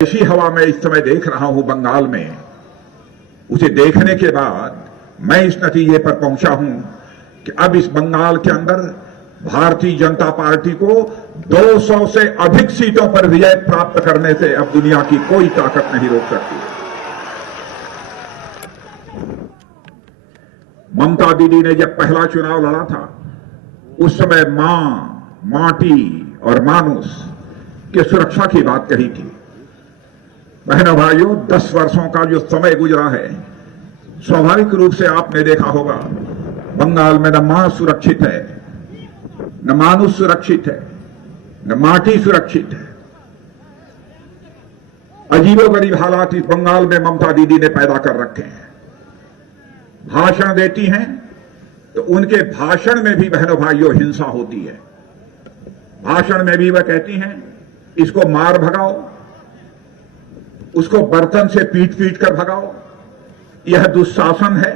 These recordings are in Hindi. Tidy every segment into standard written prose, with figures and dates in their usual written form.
ऐसी हवा में इस समय देख रहा हूं बंगाल में, उसे देखने के बाद मैं इस नतीजे पर पहुंचा हूं कि अब इस बंगाल के अंदर भारतीय जनता पार्टी को 200 से अधिक सीटों पर विजय प्राप्त करने से अब दुनिया की कोई ताकत नहीं रोक सकती। ममता दीदी ने जब पहला चुनाव लड़ा था उस समय मां, माटी और मानुष की सुरक्षा की बात कही थी। बहनों भाइयों, 10 वर्षों का जो समय गुजरा है, स्वाभाविक रूप से आपने देखा होगा बंगाल में न मां सुरक्षित है, न मानुष सुरक्षित है, न माटी सुरक्षित है। अजीबोगरीब हालात इस बंगाल में ममता दीदी ने पैदा कर रखे हैं। भाषण देती हैं तो उनके भाषण में भी बहनों भाइयों हिंसा होती है। भाषण में भी वह कहती हैं इसको मार भगाओ, उसको बर्तन से पीट पीट कर भगाओ, यह दुशासन है,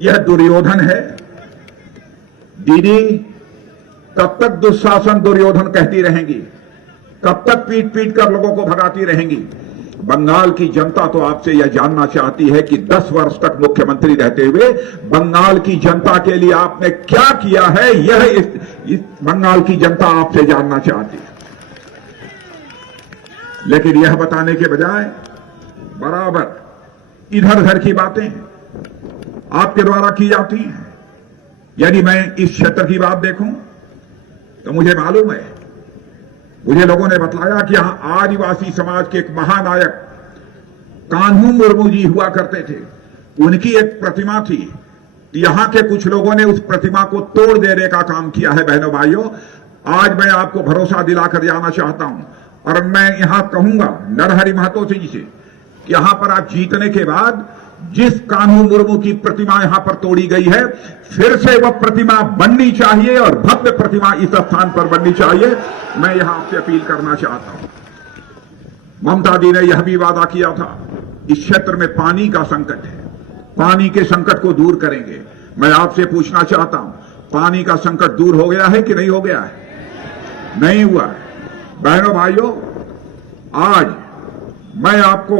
यह दुर्योधन है। दीदी कब तक दुशासन दुर्योधन कहती रहेंगी? कब तक पीट पीट कर लोगों को भगाती रहेंगी? बंगाल की जनता तो आपसे यह जानना चाहती है कि 10 वर्ष तक मुख्यमंत्री रहते हुए बंगाल की जनता के लिए आपने क्या किया है, यह इस बंगाल की जनता आपसे जानना चाहती है। लेकिन यह बताने के बजाय बराबर इधर उधर की बातें आपके द्वारा की जाती हैं। यदि मैं इस क्षेत्र की बात देखूं तो मुझे मालूम है, मुझे लोगों ने बतलाया कि यहां आदिवासी समाज के एक महानायक कान्हू मुर्मू जी हुआ करते थे। उनकी एक प्रतिमा थी। यहां के कुछ लोगों ने उस प्रतिमा को तोड़ देने का काम किया है। बहनों भाइयों, आज मैं आपको भरोसा दिलाकर जाना चाहता हूं और मैं यहां कहूंगा नरहरि महतो जी से कि यहां पर आप जीतने के बाद जिस कान्हू मुर्मू की प्रतिमा यहां पर तोड़ी गई है, फिर से वह प्रतिमा बननी चाहिए और भव्य प्रतिमा इस स्थान पर बननी चाहिए। मैं यहां आपसे अपील करना चाहता हूं। ममता दी ने यह भी वादा किया था इस क्षेत्र में पानी का संकट है, पानी के संकट को दूर करेंगे। मैं आपसे पूछना चाहता हूं, पानी का संकट दूर हो गया है कि नहीं हो गया है? नहीं हुआ है। बहनों भाइयों, आज मैं आपको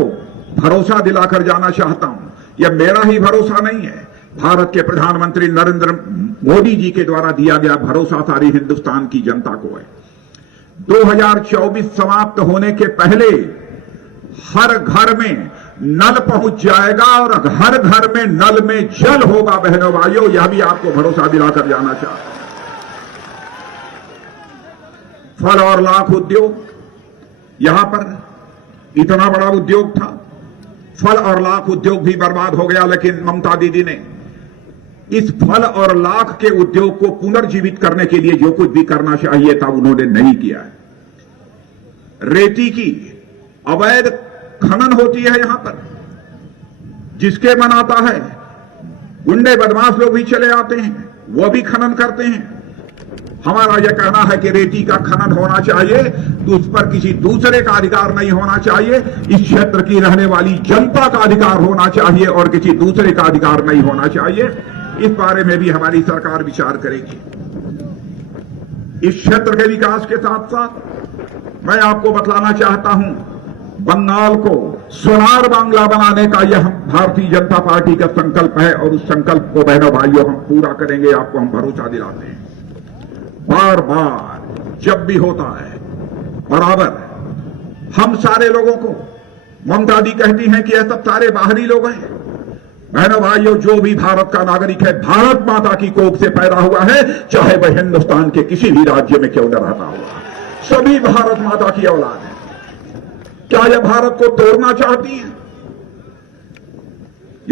भरोसा दिलाकर जाना चाहता हूं, यह मेरा ही भरोसा नहीं है, भारत के प्रधानमंत्री नरेंद्र मोदी जी के द्वारा दिया गया भरोसा सारी हिंदुस्तान की जनता को है। 2024 समाप्त होने के पहले हर घर में नल पहुंच जाएगा और हर घर में नल में जल होगा। बहनों भाइयों, यह भी आपको भरोसा दिलाकर जाना चाहता हूं। फल और लाख उद्योग, यहां पर इतना बड़ा उद्योग था, फल और लाख उद्योग भी बर्बाद हो गया। लेकिन ममता दीदी ने इस फल और लाख के उद्योग को पुनर्जीवित करने के लिए जो कुछ भी करना चाहिए था उन्होंने नहीं किया है। रेती की अवैध खनन होती है यहां पर, जिसके मन आता है गुंडे बदमाश लोग भी चले आते हैं, वह भी खनन करते हैं। हमारा यह कहना है कि रेती का खनन होना चाहिए तो उस पर किसी दूसरे का अधिकार नहीं होना चाहिए। इस क्षेत्र की रहने वाली जनता का अधिकार होना चाहिए और किसी दूसरे का अधिकार नहीं होना चाहिए। इस बारे में भी हमारी सरकार विचार करेगी। इस क्षेत्र के विकास के साथ साथ मैं आपको बतलाना चाहता हूं, बंगाल को सोनार बांग्ला बनाने का यह भारतीय जनता पार्टी का संकल्प है और उस संकल्प को बहनों भाइयों हम पूरा करेंगे, आपको हम भरोसा दिलाते हैं। बार बार जब भी होता है बराबर हम सारे लोगों को, ममता दी कहती हैं कि यह सब सारे बाहरी लोग हैं। बहनों भाइयों, जो भी भारत का नागरिक है, भारत माता की कोख से पैदा हुआ है, चाहे वह हिंदुस्तान के किसी भी राज्य में क्यों न रहता हुआ, सभी भारत माता की औलाद है। क्या यह भारत को तोड़ना चाहती है?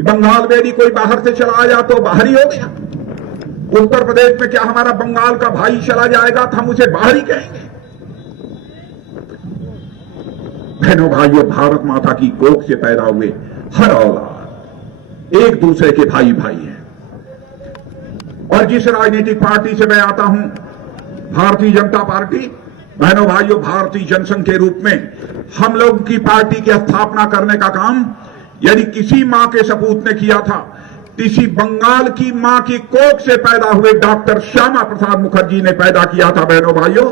बंगाल में यदि कोई बाहर से चला आया तो बाहरी हो गया। उत्तर प्रदेश में क्या हमारा बंगाल का भाई चला जाएगा तो हम उसे बाहरी कहेंगे? बहनों भाइयों, भारत माता की कोख से पैदा हुए हर औलाद एक दूसरे के भाई भाई हैं। और जिस राजनीतिक पार्टी से मैं आता हूं, भारतीय जनता पार्टी, बहनों भाइयों, भारतीय जनसंघ के रूप में हम लोग की पार्टी की स्थापना करने का काम यदि किसी मां के सपूत ने किया था, किसी बंगाल की मां की कोख से पैदा हुए डॉक्टर श्यामा प्रसाद मुखर्जी ने पैदा किया था। बहनों भाइयों,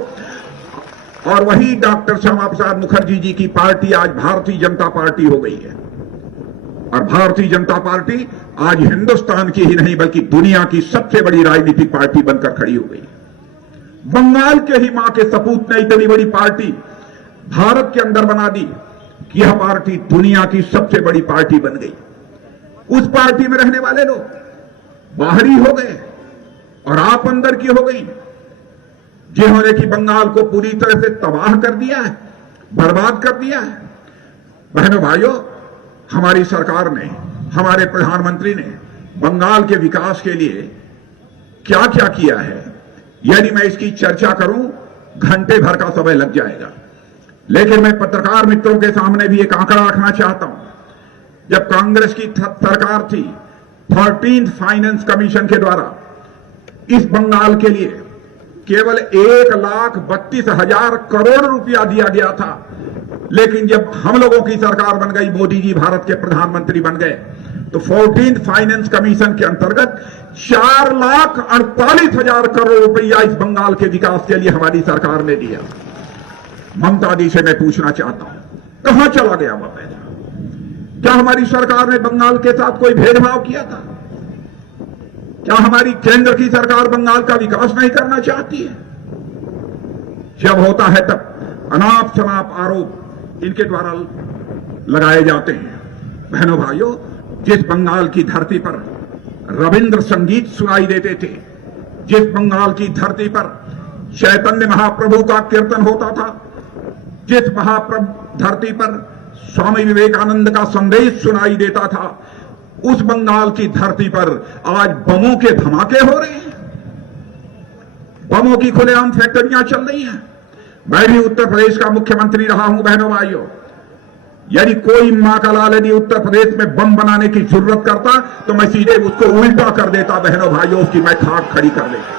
और वही डॉक्टर श्यामा प्रसाद मुखर्जी जी की पार्टी आज भारतीय जनता पार्टी हो गई है। और भारतीय जनता पार्टी आज हिंदुस्तान की ही नहीं बल्कि दुनिया की सबसे बड़ी राजनीतिक पार्टी बनकर खड़ी हो गई। बंगाल के ही मां के सपूत ने इतनी बड़ी पार्टी भारत के अंदर बना दी कि यह पार्टी दुनिया की सबसे बड़ी पार्टी बन गई। उस पार्टी में रहने वाले लोग बाहरी हो गए और आप अंदर की हो गई, जिन्होंने कि बंगाल को पूरी तरह से तबाह कर दिया है, बर्बाद कर दिया है। बहनों भाइयों, हमारी सरकार ने, हमारे प्रधानमंत्री ने बंगाल के विकास के लिए क्या क्या किया है, यदि मैं इसकी चर्चा करूं घंटे भर का समय लग जाएगा। लेकिन मैं पत्रकार मित्रों के सामने भी एक आंकड़ा रखना चाहता हूं। जब कांग्रेस की सरकार थी, 13th फाइनेंस कमीशन के द्वारा इस बंगाल के लिए केवल 1,32,000 करोड़ रुपया दिया गया था। लेकिन जब हम लोगों की सरकार बन गई, मोदी जी भारत के प्रधानमंत्री बन गए, तो 14th फाइनेंस कमीशन के अंतर्गत 4,48,000 करोड़ रुपया इस बंगाल के विकास के लिए हमारी सरकार ने दिया। ममता दी से मैं पूछना चाहता हूं, कहां चला गया वह पैसा? क्या हमारी सरकार ने बंगाल के साथ कोई भेदभाव किया था? क्या हमारी केंद्र की सरकार बंगाल का विकास नहीं करना चाहती है? जब होता है तब अनाप शनाप आरोप इनके द्वारा लगाए जाते हैं। बहनों भाइयों, जिस बंगाल की धरती पर रविंद्र संगीत सुनाई देते थे, जिस बंगाल की धरती पर चैतन्य महाप्रभु का कीर्तन होता था, जिस धरती पर स्वामी विवेकानंद का संदेश सुनाई देता था, उस बंगाल की धरती पर आज बमों के धमाके हो रहे हैं, बमों की खुलेआम फैक्ट्रियां चल रही हैं। मैं भी उत्तर प्रदेश का मुख्यमंत्री रहा हूं। बहनों भाइयों, यदि कोई मां का लाल यदि उत्तर प्रदेश में बम बनाने की जरूरत करता तो मैं सीधे उसको उल्टा कर देता। बहनों भाइयों, उसकी मैं खाक खड़ी कर देता।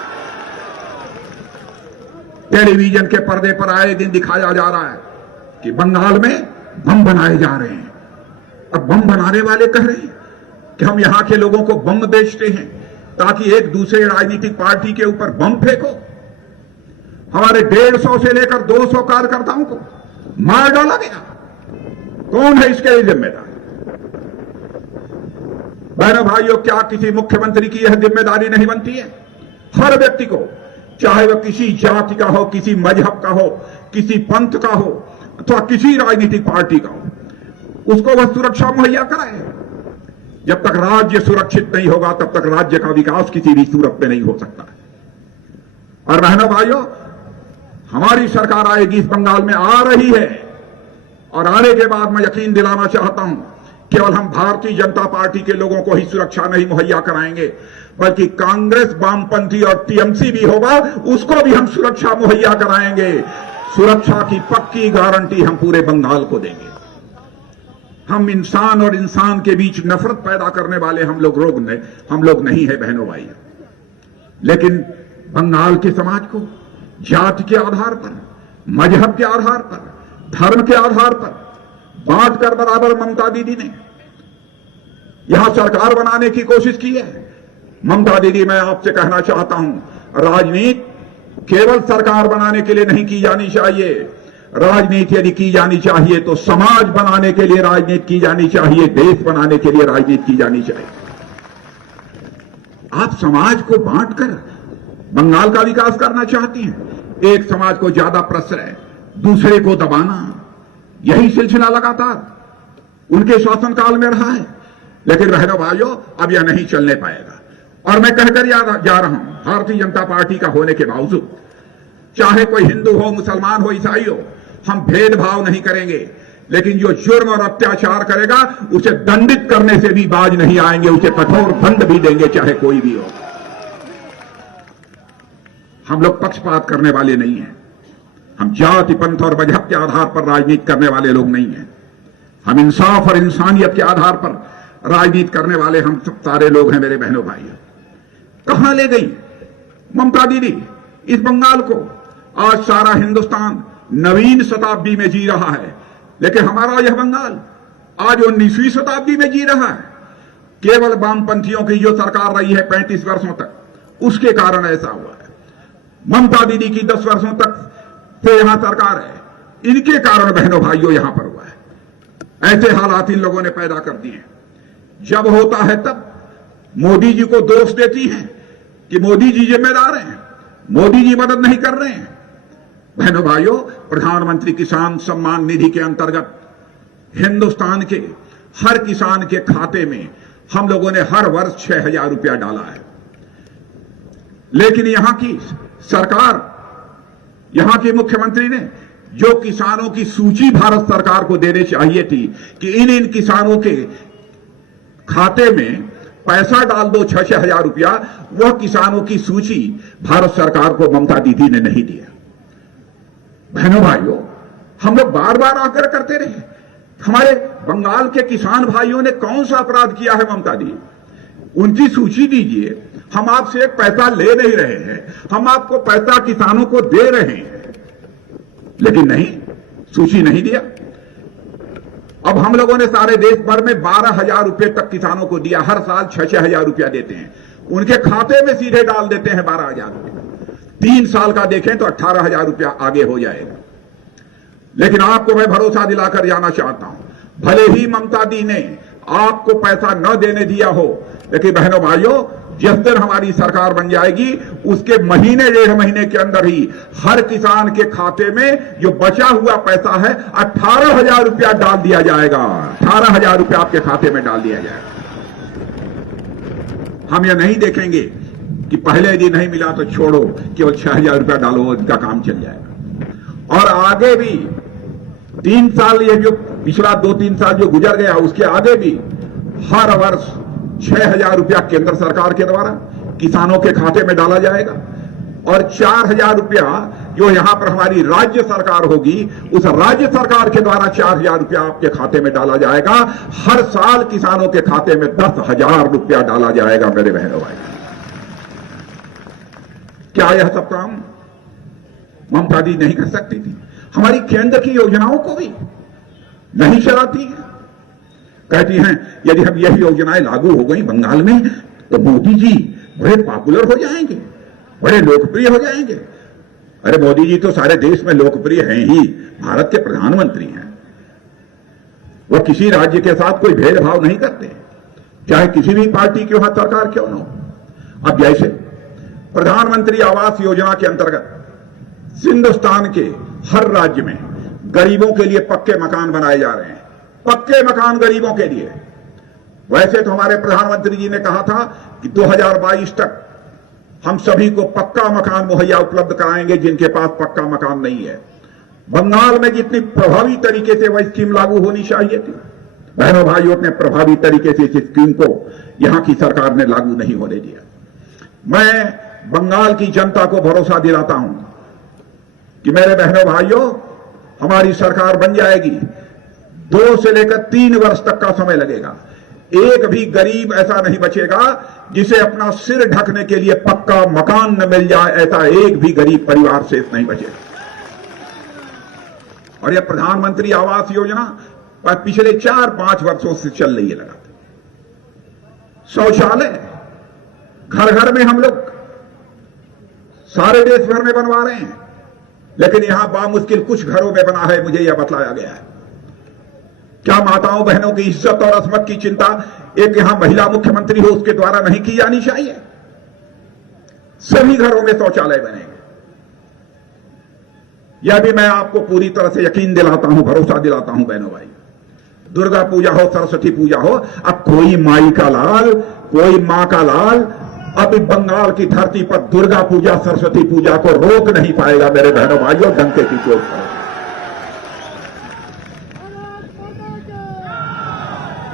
टेलीविजन के पर्दे पर आए दिन दिखाया जा रहा है कि बंगाल में बम बनाए जा रहे हैं, और बम बनाने वाले कह रहे हैं कि हम यहां के लोगों को बम बेचते हैं ताकि एक दूसरे राजनीतिक पार्टी के ऊपर बम फेंको। हमारे 150 से लेकर 200 कार्यकर्ताओं को मार डाला गया। कौन है इसके लिए जिम्मेदार? बहनों भाइयों, क्या किसी मुख्यमंत्री की यह जिम्मेदारी नहीं बनती है? हर व्यक्ति को, चाहे वह किसी जाति का हो, किसी मजहब का हो, किसी पंथ का हो अथवा किसी राजनीतिक पार्टी का हो, उसको वह सुरक्षा मुहैया कराए। जब तक राज्य सुरक्षित नहीं होगा तब तक राज्य का विकास किसी भी सूरत में नहीं हो सकता। और बहनों भाइयों, हमारी सरकार आएगी, इस बंगाल में आ रही है, और आने के बाद मैं यकीन दिलाना चाहता हूं, केवल हम भारतीय जनता पार्टी के लोगों को ही सुरक्षा नहीं मुहैया कराएंगे, बल्कि कांग्रेस, वामपंथी और टीएमसी भी होगा, उसको भी हम सुरक्षा मुहैया कराएंगे। सुरक्षा की पक्की गारंटी हम पूरे बंगाल को देंगे। हम इंसान और इंसान के बीच नफरत पैदा करने वाले हम लोग नहीं है बहनों भाई। लेकिन बंगाल के समाज को जाति के आधार पर, मजहब के आधार पर, धर्म के आधार पर बांटकर बराबर ममता दीदी ने यहां सरकार बनाने की कोशिश की है। ममता दीदी, मैं आपसे कहना चाहता हूं, राजनीति केवल सरकार बनाने के लिए नहीं की जानी चाहिए। राजनीति यदि की जानी चाहिए तो समाज बनाने के लिए राजनीति की जानी चाहिए, देश बनाने के लिए राजनीति की जानी चाहिए। आप समाज को बांटकर बंगाल का विकास करना चाहती हैं। एक समाज को ज्यादा प्रश्रय, दूसरे को दबाना, यही सिलसिला लगातार उनके शासनकाल में रहा है। लेकिन बहनों भाइयों, अब यह नहीं चलने पाएगा। और मैं कहकर जा रहा हूं, भारतीय जनता पार्टी का होने के बावजूद, चाहे कोई हिंदू हो, मुसलमान हो, ईसाई हो, हम भेदभाव नहीं करेंगे। लेकिन जो जुर्म और अत्याचार करेगा उसे दंडित करने से भी बाज नहीं आएंगे, उसे कठोर दंड भी देंगे, चाहे कोई भी हो। हम लोग पक्षपात करने वाले नहीं हैं। हम जाति, पंथ और मजहब के आधार पर राजनीति करने वाले लोग नहीं हैं। हम इंसाफ और इंसानियत के आधार पर राजनीति करने वाले हम सब सारे लोग हैं। मेरे बहनों भाइयों, कहां ले गई ममता दीदी इस बंगाल को? आज सारा हिंदुस्तान नवीन शताब्दी में जी रहा है, लेकिन हमारा यह बंगाल आज 19वीं शताब्दी में जी रहा है। केवल वामपंथियों की जो सरकार रही है 35 वर्षों तक, उसके कारण ऐसा हुआ है। ममता दीदी की 10 वर्षों तक फिर यहां सरकार है, इनके कारण बहनों भाइयों यहां पर हुआ है। ऐसे हालात इन लोगों ने पैदा कर दिए। जब होता है तब मोदी जी को दोष देती हैं कि मोदी जी जिम्मेदार हैं, मोदी जी मदद नहीं कर रहे हैं। बहनों भाइयों, प्रधानमंत्री किसान सम्मान निधि के अंतर्गत हिंदुस्तान के हर किसान के खाते में हम लोगों ने हर वर्ष 6,000 रुपया डाला है। लेकिन यहां की सरकार, यहां के मुख्यमंत्री ने जो किसानों की सूची भारत सरकार को देनी चाहिए थी कि इन किसानों के खाते में पैसा डाल दो 6,000 रुपया, वह किसानों की सूची भारत सरकार को ममता दीदी ने नहीं दिया। बहनों भाइयों, हम लोग बार बार आग्रह करते रहे। हमारे बंगाल के किसान भाइयों ने कौन सा अपराध किया है ममता दी? उनकी सूची दीजिए। हम आपसे एक पैसा ले नहीं रहे हैं, हम आपको पैसा किसानों को दे रहे हैं, लेकिन नहीं, सूची नहीं दिया। अब हम लोगों ने सारे देश भर में 12,000 रुपए तक किसानों को दिया। हर साल 6,000 रुपया देते हैं, उनके खाते में सीधे डाल देते हैं 12,000 रुपया। 3 साल का देखें तो 18,000 रुपया आगे हो जाएगा। लेकिन आपको मैं भरोसा दिलाकर जाना चाहता हूं, भले ही ममता दी ने आपको पैसा न देने दिया हो, लेकिन बहनों भाइयों, जिस दिन हमारी सरकार बन जाएगी उसके महीने 1.5 महीने के अंदर ही हर किसान के खाते में जो बचा हुआ पैसा है 18,000 रुपया डाल दिया जाएगा। 18,000 रुपया आपके खाते में डाल दिया जाएगा। हम यह नहीं देखेंगे कि पहले दिन नहीं मिला तो छोड़ो, केवल 6,000 रुपया डालो, उनका काम चल जाएगा। और आगे भी 3 साल, ये जो पिछला 2-3 साल जो गुजर गया, उसके आगे भी हर वर्ष 6,000 रुपया केंद्र सरकार के द्वारा किसानों के खाते में डाला जाएगा और 4,000 रुपया जो यहां पर हमारी राज्य सरकार होगी, उस राज्य सरकार के द्वारा 4,000 रुपया आपके खाते में डाला जाएगा। हर साल किसानों के खाते में 10,000 रुपया डाला जाएगा। मेरे बहनों भाई, क्या यह सब काम ममता दी नहीं कर सकती थी? हमारी केंद्र की योजनाओं को भी नहीं चलाती है। कहती हैं यदि हम यही योजनाएं लागू हो गई बंगाल में तो मोदी जी बड़े पॉपुलर हो जाएंगे, बड़े लोकप्रिय हो जाएंगे। अरे मोदी जी तो सारे देश में लोकप्रिय हैं ही, भारत के प्रधानमंत्री हैं। वह किसी राज्य के साथ कोई भेदभाव नहीं करते, चाहे किसी भी पार्टी की वहां सरकार क्यों न हो। अब जैसे प्रधानमंत्री आवास योजना के अंतर्गत हिंदुस्तान के हर राज्य में गरीबों के लिए पक्के मकान बनाए जा रहे हैं, पक्के मकान गरीबों के लिए। वैसे तो हमारे प्रधानमंत्री जी ने कहा था कि 2022 तक हम सभी को पक्का मकान मुहैया उपलब्ध कराएंगे जिनके पास पक्का मकान नहीं है। बंगाल में जितनी प्रभावी तरीके से वह स्कीम लागू होनी चाहिए थी, बहनों भाइयों, उतने प्रभावी तरीके से इस स्कीम को यहां की सरकार ने लागू नहीं होने दिया। मैं बंगाल की जनता को भरोसा दिलाता हूं कि मेरे बहनों भाइयों, हमारी सरकार बन जाएगी। 2 से लेकर 3 वर्ष तक का समय लगेगा। एक भी गरीब ऐसा नहीं बचेगा जिसे अपना सिर ढकने के लिए पक्का मकान न मिल जाए, ऐसा एक भी गरीब परिवार शेष नहीं बचेगा। और यह प्रधानमंत्री आवास योजना पिछले 4-5 वर्षों से चल रही है लगातार। शौचालय घर घर में हम लोग सारे देश भर में बनवा रहे हैं, लेकिन यहां बामुश्किल कुछ घरों में बना है, मुझे यह बतलाया गया है। क्या माताओं बहनों की इज्जत और अजमत की चिंता एक यहां महिला मुख्यमंत्री हो उसके द्वारा नहीं की जानी चाहिए? सभी घरों में शौचालय बनेंगे। यह भी मैं आपको पूरी तरह से यकीन दिलाता हूं, भरोसा दिलाता हूं बहनों भाई। दुर्गा पूजा हो, सरस्वती पूजा हो, अब कोई माई का लाल, कोई मां का लाल अब बंगाल की धरती पर दुर्गा पूजा, सरस्वती पूजा को रोक नहीं पाएगा मेरे बहनों भाइयों, डंके की चोट पर।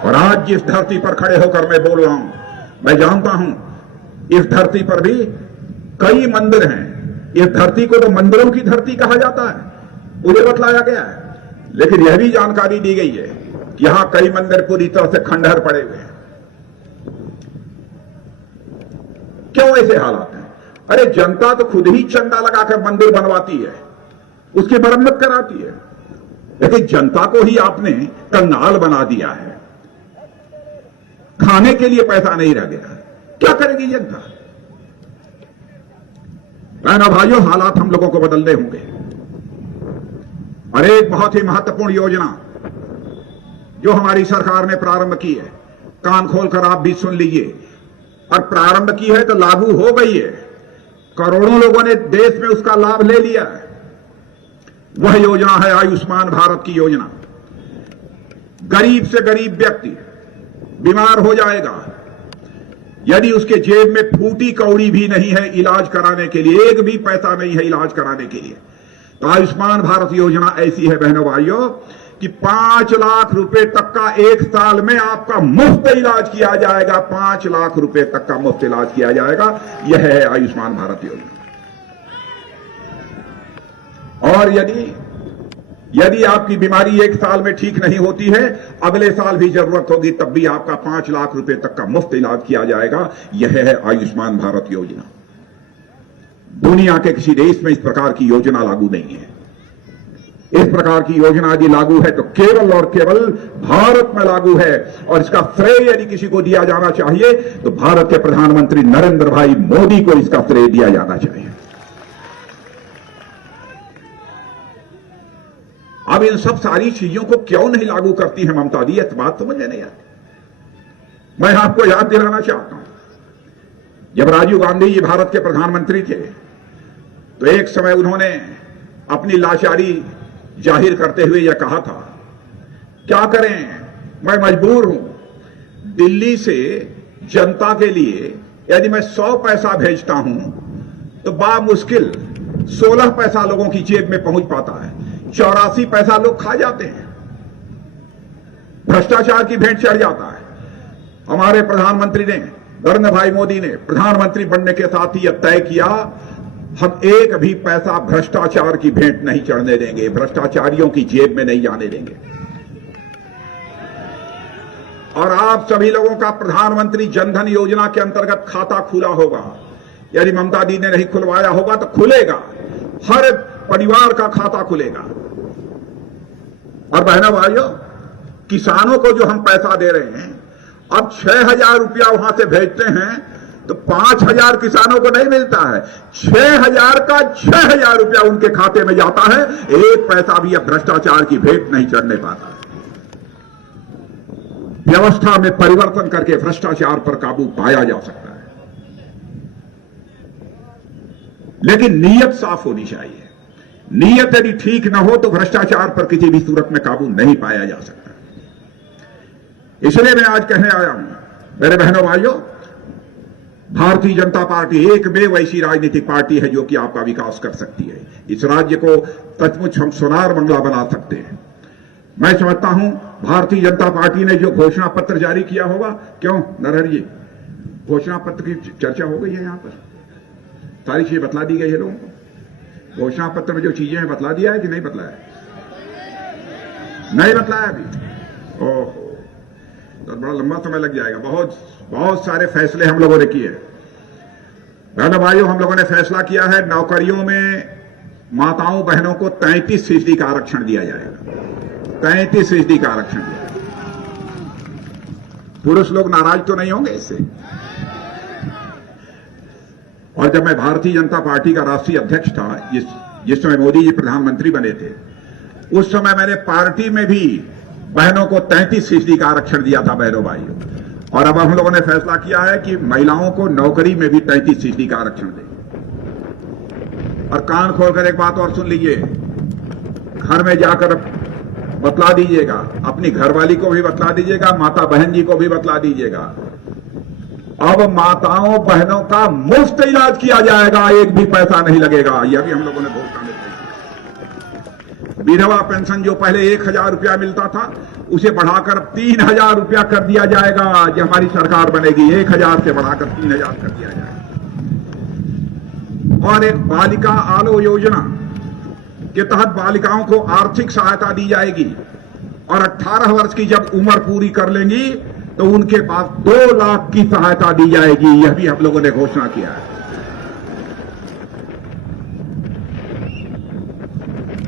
और आज जिस धरती पर खड़े होकर मैं बोल रहा हूं, मैं जानता हूं इस धरती पर भी कई मंदिर हैं। इस धरती को तो मंदिरों की धरती कहा जाता है, मुझे बतलाया गया है। लेकिन यह भी जानकारी दी गई है कि यहां कई मंदिर पूरी तरह से खंडहर पड़े हुए हैं। क्यों ऐसे हालात हैं? अरे जनता तो खुद ही चंदा लगाकर मंदिर बनवाती है, उसकी मरम्मत कराती है, लेकिन जनता को ही आपने कंगाल बना दिया है। खाने के लिए पैसा नहीं रह गया, क्या करेगी जनता? बहनों भाइयों, हालात हम लोगों को बदलने होंगे। और एक बहुत ही महत्वपूर्ण योजना जो हमारी सरकार ने प्रारंभ की है, कान खोलकर आप भी सुन लीजिए, और प्रारंभ की है तो लागू हो गई है, करोड़ों लोगों ने देश में उसका लाभ ले लिया है। वह योजना है आयुष्मान भारत की योजना। गरीब से गरीब व्यक्ति बीमार हो जाएगा, यदि उसके जेब में फूटी कौड़ी भी नहीं है इलाज कराने के लिए, एक भी पैसा नहीं है इलाज कराने के लिए, तो आयुष्मान भारत योजना ऐसी है बहनों भाइयों कि 5 लाख रुपए तक का एक साल में आपका मुफ्त इलाज किया जाएगा। 5 लाख रुपए तक का मुफ्त इलाज किया जाएगा। यह है आयुष्मान भारत योजना। और यदि आपकी बीमारी एक साल में ठीक नहीं होती है, अगले साल भी जरूरत होगी तब भी आपका 5 लाख रुपए तक का मुफ्त इलाज किया जाएगा। यह है आयुष्मान भारत योजना। दुनिया के किसी देश में इस प्रकार की योजना लागू नहीं है। इस प्रकार की योजना यदि लागू है तो केवल और केवल भारत में लागू है, और इसका श्रेय यदि किसी को दिया जाना चाहिए तो भारत के प्रधानमंत्री नरेंद्र भाई मोदी को इसका श्रेय दिया जाना चाहिए। अब इन सब सारी चीजों को क्यों नहीं लागू करती है ममता दी, इस बात समझ में नहीं आती। मैं आपको याद दिलाना चाहता हूं, जब राजीव गांधी जी भारत के प्रधानमंत्री थे तो एक समय उन्होंने अपनी लाचारी जाहिर करते हुए यह कहा था, क्या करें, मैं मजबूर हूं, दिल्ली से जनता के लिए यदि मैं 100 पैसा भेजता हूं तो बामुश्किल 16 पैसा लोगों की जेब में पहुंच पाता है, 84 पैसा लोग खा जाते हैं, भ्रष्टाचार की भेंट चढ़ जाता है। हमारे प्रधानमंत्री ने, नरेंद्र भाई मोदी ने प्रधानमंत्री बनने के साथ ही यह तय किया, हम एक भी पैसा भ्रष्टाचार की भेंट नहीं चढ़ने देंगे, भ्रष्टाचारियों की जेब में नहीं जाने देंगे। और आप सभी लोगों का प्रधानमंत्री जनधन योजना के अंतर्गत खाता खुला होगा। यदि ममता दी ने नहीं खुलवाया होगा तो खुलेगा, हर परिवार का खाता खुलेगा। और बहनों भाइयों, किसानों को जो हम पैसा दे रहे हैं, अब 6,000 रुपया वहां से भेजते हैं तो 5,000 किसानों को नहीं मिलता है, 6,000 का 6,000 रुपया उनके खाते में जाता है। एक पैसा भी अब भ्रष्टाचार की भेंट नहीं चढ़ने पाता। व्यवस्था में परिवर्तन करके भ्रष्टाचार पर काबू पाया जा सकता है, लेकिन नीयत साफ होनी चाहिए। नीयत यदि ठीक न हो तो भ्रष्टाचार पर किसी भी सूरत में काबू नहीं पाया जा सकता। इसलिए मैं आज कहने आया हूं, मेरे बहनों भाइयों, भारतीय जनता पार्टी एकमेव ऐसी राजनीतिक पार्टी है जो कि आपका विकास कर सकती है। इस राज्य को सचमुच हम सोनार बंगला बना सकते हैं। मैं समझता हूं भारतीय जनता पार्टी ने जो घोषणा पत्र जारी किया होगा, क्यों नरहर जी, घोषणा पत्र की चर्चा हो गई है, यहां पर सारी चीजें बतला दी गई है लोगों को। घोषणा पत्र में जो चीजें हैं बतला दिया है कि नहीं बतलाया? नहीं बतलाया अभी। ओहो, तो बड़ा लंबा समय लग जाएगा। बहुत सारे फैसले हम लोगों ने किए। बहनों भाइयों, हम लोगों ने फैसला किया है नौकरियों में माताओं बहनों को 33% का आरक्षण दिया जाएगा। 33% का आरक्षण दिया जाएगा। पुरुष लोग नाराज तो नहीं होंगे इससे? और जब मैं भारतीय जनता पार्टी का राष्ट्रीय अध्यक्ष था, जिस समय मोदी जी प्रधानमंत्री बने थे, उस समय मैंने पार्टी में भी बहनों को 33% का आरक्षण दिया था बहनों भाइयों। और अब हम लोगों ने फैसला किया है कि महिलाओं को नौकरी में भी 33% का आरक्षण दें। और कान खोलकर एक बात और सुन लीजिए, घर में जाकर बतला दीजिएगा, अपनी घरवाली को भी बतला दीजिएगा, माता बहन जी को भी बतला दीजिएगा, अब माताओं बहनों का मुफ्त इलाज किया जाएगा, एक भी पैसा नहीं लगेगा। यह भी हम लोगों ने घोषणा में की। विधवा पेंशन जो पहले 1,000 रुपया मिलता था, उसे बढ़ाकर 3,000 रुपया कर दिया जाएगा। जब हमारी सरकार बनेगी 1,000 से बढ़ाकर 3,000 कर दिया जाएगा। और एक बालिका आलो योजना के तहत बालिकाओं को आर्थिक सहायता दी जाएगी, और 18 वर्ष की जब उम्र पूरी कर लेंगी तो उनके पास 2 लाख की सहायता दी जाएगी। यह भी हम लोगों ने घोषणा किया है।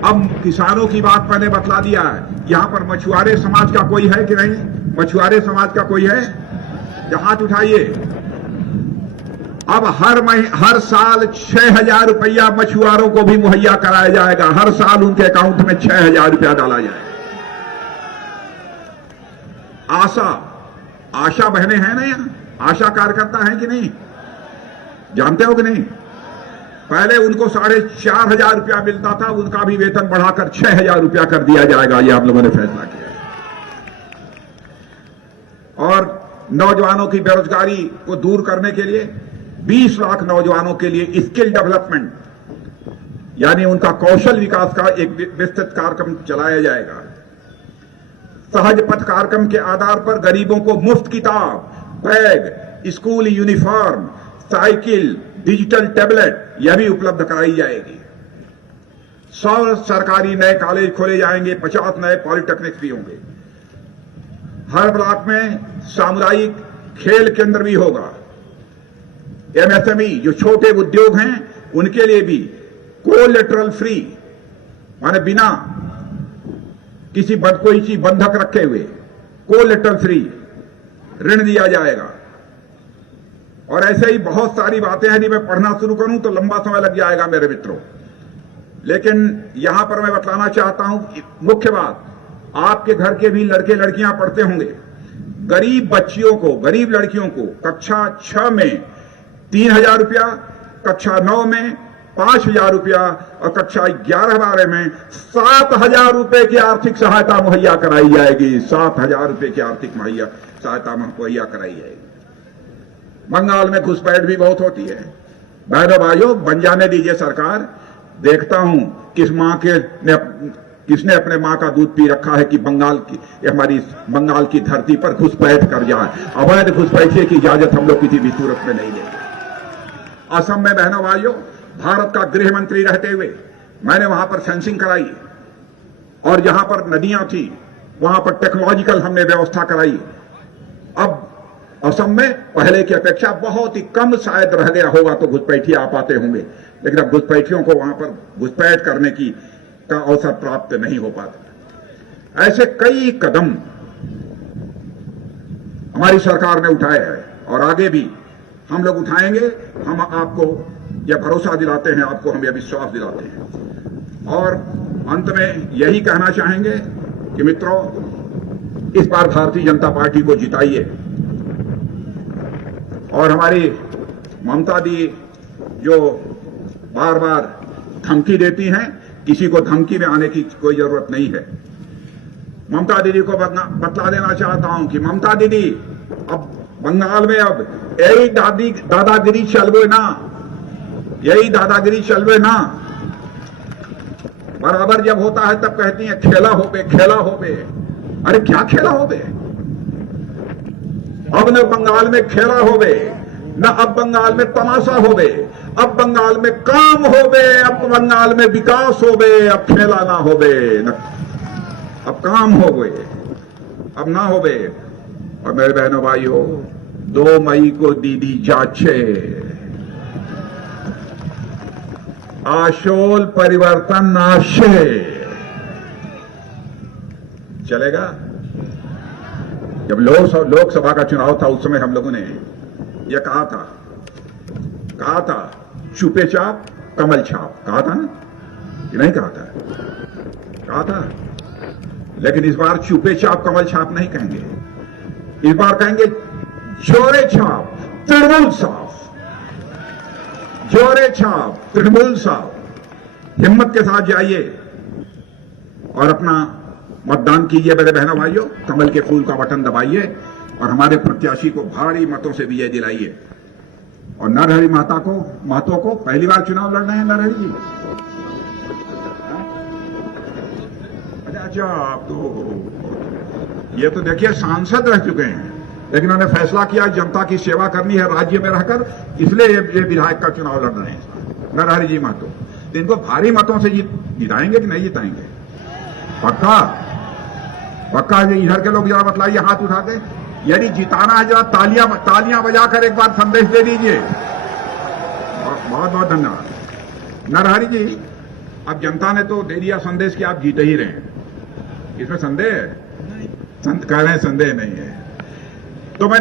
अब किसानों की बात मैंने बतला दिया है। यहां पर मछुआरे समाज का कोई है कि नहीं? मछुआरे समाज का कोई है? हाथ उठाइए। अब हर साल 6,000 रुपया मछुआरों को भी मुहैया कराया जाएगा। हर साल उनके अकाउंट में 6,000 रुपया डाला जाएगा। आशा बहनें हैं ना यहाँ, आशा कार्यकर्ता हैं कि नहीं, जानते हो कि नहीं? पहले उनको 4,500 रुपया मिलता था, उनका भी वेतन बढ़ाकर 6,000 रुपया कर दिया जाएगा। ये आप लोगों ने फैसला किया है। और नौजवानों की बेरोजगारी को दूर करने के लिए 20 लाख नौजवानों के लिए स्किल डेवलपमेंट यानी उनका कौशल विकास का एक विस्तृत कार्यक्रम चलाया जाएगा। सहज पथ कार्यक्रम के आधार पर गरीबों को मुफ्त किताब, bag, school uniform, cycle, digital tablet यह भी उपलब्ध कराई जाएगी। 100 सरकारी नए कॉलेज खोले जाएंगे, 50 नए पॉलिटेक्निक्स भी होंगे। हर ब्लॉक में सामुदायिक खेल केंद्र भी होगा। एमएसएमई जो छोटे उद्योग हैं उनके लिए भी कोलेटरल फ्री माने बिना किसी कोई चीज बंधक रखे हुए कोलेटरल फ्री ऋण दिया जाएगा। और ऐसे ही बहुत सारी बातें हैं। यदि मैं पढ़ना शुरू करूं तो लंबा समय लग जाएगा मेरे मित्रों, लेकिन यहां पर मैं बतलाना चाहता हूं कि मुख्य बात, आपके घर के भी लड़के लड़कियां पढ़ते होंगे। गरीब बच्चियों को, गरीब लड़कियों को कक्षा 6 में 3,000 रुपया, कक्षा 9 में 5,000 रुपया और कक्षा 11-12 में 7,000 रुपए की आर्थिक सहायता मुहैया कराई जाएगी। 7,000 रुपए की आर्थिक सहायता मुहैया कराई जाएगी। बंगाल में घुसपैठ भी बहुत होती है। बहनों भाइयों, बन जाने दीजिए सरकार। देखता हूं किसने अपने मां का दूध पी रखा है कि हमारी बंगाल की धरती पर घुसपैठ कर जाए। अवैध घुसपैठिए की इजाजत हम लोग किसी भी सूरत में नहीं देंगे। असम में बहनों भाइयों, भारत का गृह मंत्री रहते हुए मैंने वहां पर फेंसिंग कराई और जहां पर नदियां थी वहां पर टेक्नोलॉजिकल हमने व्यवस्था कराई। अब असम में पहले की अपेक्षा बहुत ही कम शायद रह गया होगा तो घुसपैठिए आ पाते होंगे, लेकिन अब घुसपैठियों को वहां पर घुसपैठ करने का अवसर प्राप्त नहीं हो पाता। ऐसे कई कदम हमारी सरकार ने उठाए हैं और आगे भी हम लोग उठाएंगे। हम आपको यह भरोसा दिलाते हैं, आपको हम यह विश्वास दिलाते हैं। और अंत में यही कहना चाहेंगे कि मित्रों, इस बार भारतीय जनता पार्टी को जिताइए। और हमारी ममता दी जो बार बार धमकी देती हैं, किसी को धमकी में आने की कोई जरूरत नहीं है। ममता दीदी को बतला देना चाहता हूं कि ममता दीदी, अब बंगाल में अब यही दादागिरी चलवे ना, यही दादागिरी चलवे ना। बराबर जब होता है तब कहती हैं खेला हो बे, खेला हो बे। अरे क्या खेला हो बे? अब न बंगाल में खेला हो बे, न अब बंगाल में तमाशा हो बे, अब बंगाल में काम हो बे, अब बंगाल में विकास हो बे, अब खेला ना हो बे, अब काम हो बे, अब ना हो बे। और मेरे बहनों भाइयों, 2 मई को दीदी जाचे आशोल परिवर्तन आशे चलेगा। जब लोकसभा का चुनाव था उस समय हम लोगों ने यह कहा था चुपे चाप कमल छाप, कहा था ना कि नहीं कहा था। लेकिन इस बार चुपे चाप कमल छाप नहीं कहेंगे, इस बार कहेंगे जोरे छाप तृणमूल साफ, जोरे छाप तृणमूल साफ। हिम्मत के साथ जाइए और अपना मतदान कीजिए मेरे बहनों भाइयों। कमल के फूल का बटन दबाइए और हमारे प्रत्याशी को भारी मतों से विजय दिलाइए। और नरहरि महतो को पहली बार चुनाव लड़ना है नरहरि जी। अच्छा, आप तो ये तो देखिए सांसद रह चुके हैं, लेकिन उन्होंने फैसला किया जनता की सेवा करनी है राज्य में रहकर, इसलिए ये विधायक का चुनाव लड़ रहे हैं नरहरि जी महतो। तो इनको भारी मतों से जिताएंगे कि नहीं जिताएंगे? पक्का इधर के लोग जरा बतलाइए हाथ उठा के। यदि जिताना है जरा तालियां बजाकर एक बार संदेश दे दीजिए। बहुत बहुत धन्यवाद। नरहरि जी, अब जनता ने तो दे दिया संदेश कि आप जीते ही रहे हैं, इसमें संदेह है? कह रहे हैं संदेह नहीं है तो मैं